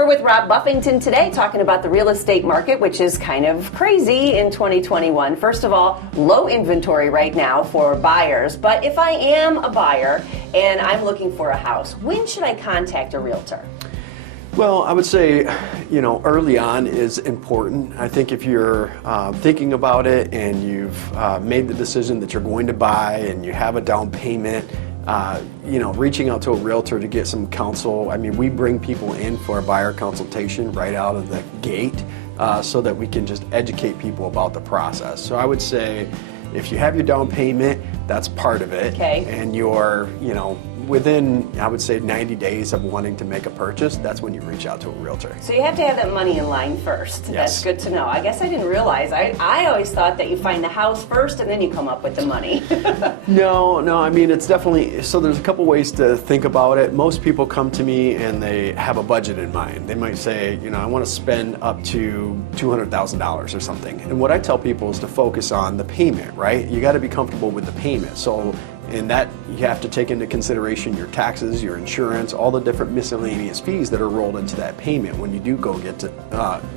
We're with Rob Buffington today talking about the real estate market, which is kind of crazy in 2021. First of all, low inventory right now for buyers. But if I am a buyer and I'm looking for a house, when should I contact a realtor? Well, I would say, early on is important. I think if you're thinking about it and you've made the decision that you're going to buy and you have a down payment, reaching out to a realtor to get some counsel. I mean, we bring people in for a buyer consultation right out of the gate so that we can just educate people about the process. So I would say if you have your down payment, that's part of it. Okay. And you're, within, I would say, 90 days of wanting to make a purchase, that's when you reach out to a realtor. So you have to have that money in line first. Yes. That's good to know. I guess I didn't realize. I always thought that you find the house first and then you come up with the money. No, I mean, it's definitely, so there's a couple ways to think about it. Most people come to me and they have a budget in mind. They might say, I want to spend up to $200,000 or something. And what I tell people is to focus on the payment, right? You got to be comfortable with the payment. So in that, you have to take into consideration your taxes, your insurance, all the different miscellaneous fees that are rolled into that payment when you do go get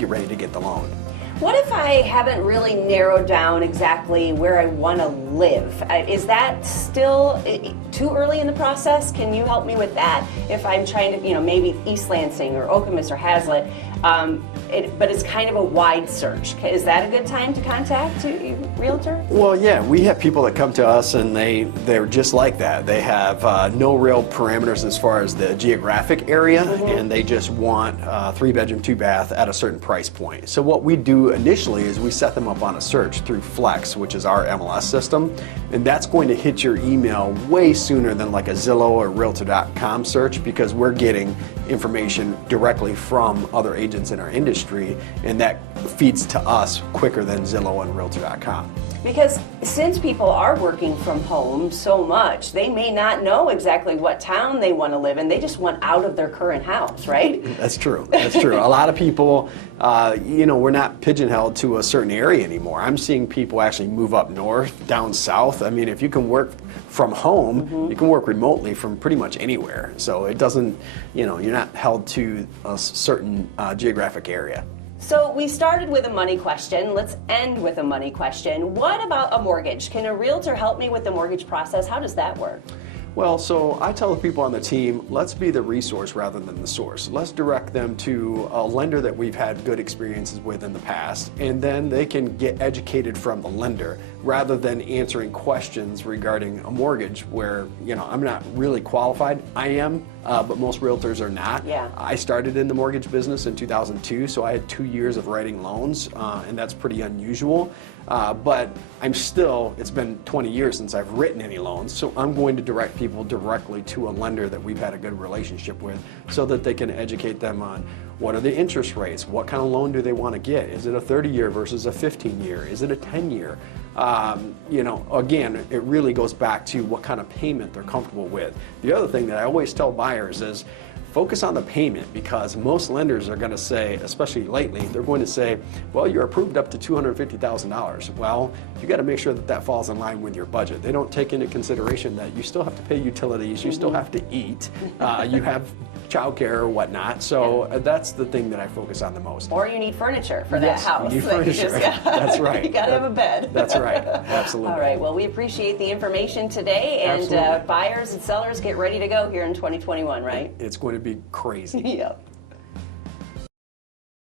ready to get the loan. What if I haven't really narrowed down exactly where I want to live? Is that still too early in the process? Can you help me with that? If I'm trying to, maybe East Lansing or Okemos or Hazlet, but it's kind of a wide search. Is that a good time to contact a realtor? Well, yeah, we have people that come to us and they're just like that. They have no real parameters as far as the geographic area, and they just want a 3-bedroom, 2-bath at a certain price point. So what we do initially is we set them up on a search through Flex, which is our MLS system, and that's going to hit your email way sooner than like a Zillow or realtor.com search, because we're getting information directly from other agents in our industry, and that feeds to us quicker than Zillow and realtor.com. Because since people are working from home so much, they may not know exactly what town they want to live in. They just want out of their current house, right? That's true. That's true. A lot of people, we're not pigeonholed to a certain area anymore. I'm seeing people actually move up north, down south. I mean, if you can work from home, you can work remotely from pretty much anywhere. So it doesn't, you're not held to a certain geographic area. So we started with a money question. Let's end with a money question. What about a mortgage? Can a realtor help me with the mortgage process? How does that work? Well, so I tell the people on the team, let's be the resource rather than the source. Let's direct them to a lender that we've had good experiences with in the past, and then they can get educated from the lender rather than answering questions regarding a mortgage where, I'm not really qualified. I am, but most realtors are not. Yeah. I started in the mortgage business in 2002, so I had 2 years of writing loans, and that's pretty unusual. But it's been 20 years since I've written any loans, so I'm going to direct people directly to a lender that we've had a good relationship with so that they can educate them on what are the interest rates, what kind of loan do they want to get, is it a 30-year versus a 15-year, is it a 10-year? Again, it really goes back to what kind of payment they're comfortable with. The other thing that I always tell buyers is focus on the payment, because most lenders are going to say, especially lately, they're going to say, well, you're approved up to $250,000. Well, you got to make sure that that falls in line with your budget. They don't take into consideration that you still have to pay utilities, you still have to eat, you have childcare or whatnot. So that's the thing that I focus on the most. Or you need furniture for that house. You need furniture. That's right. You got to have a bed. That's right. Absolutely. All right. Well, we appreciate the information today, and buyers and sellers get ready to go here in 2021, right? It's going to be crazy. Yep.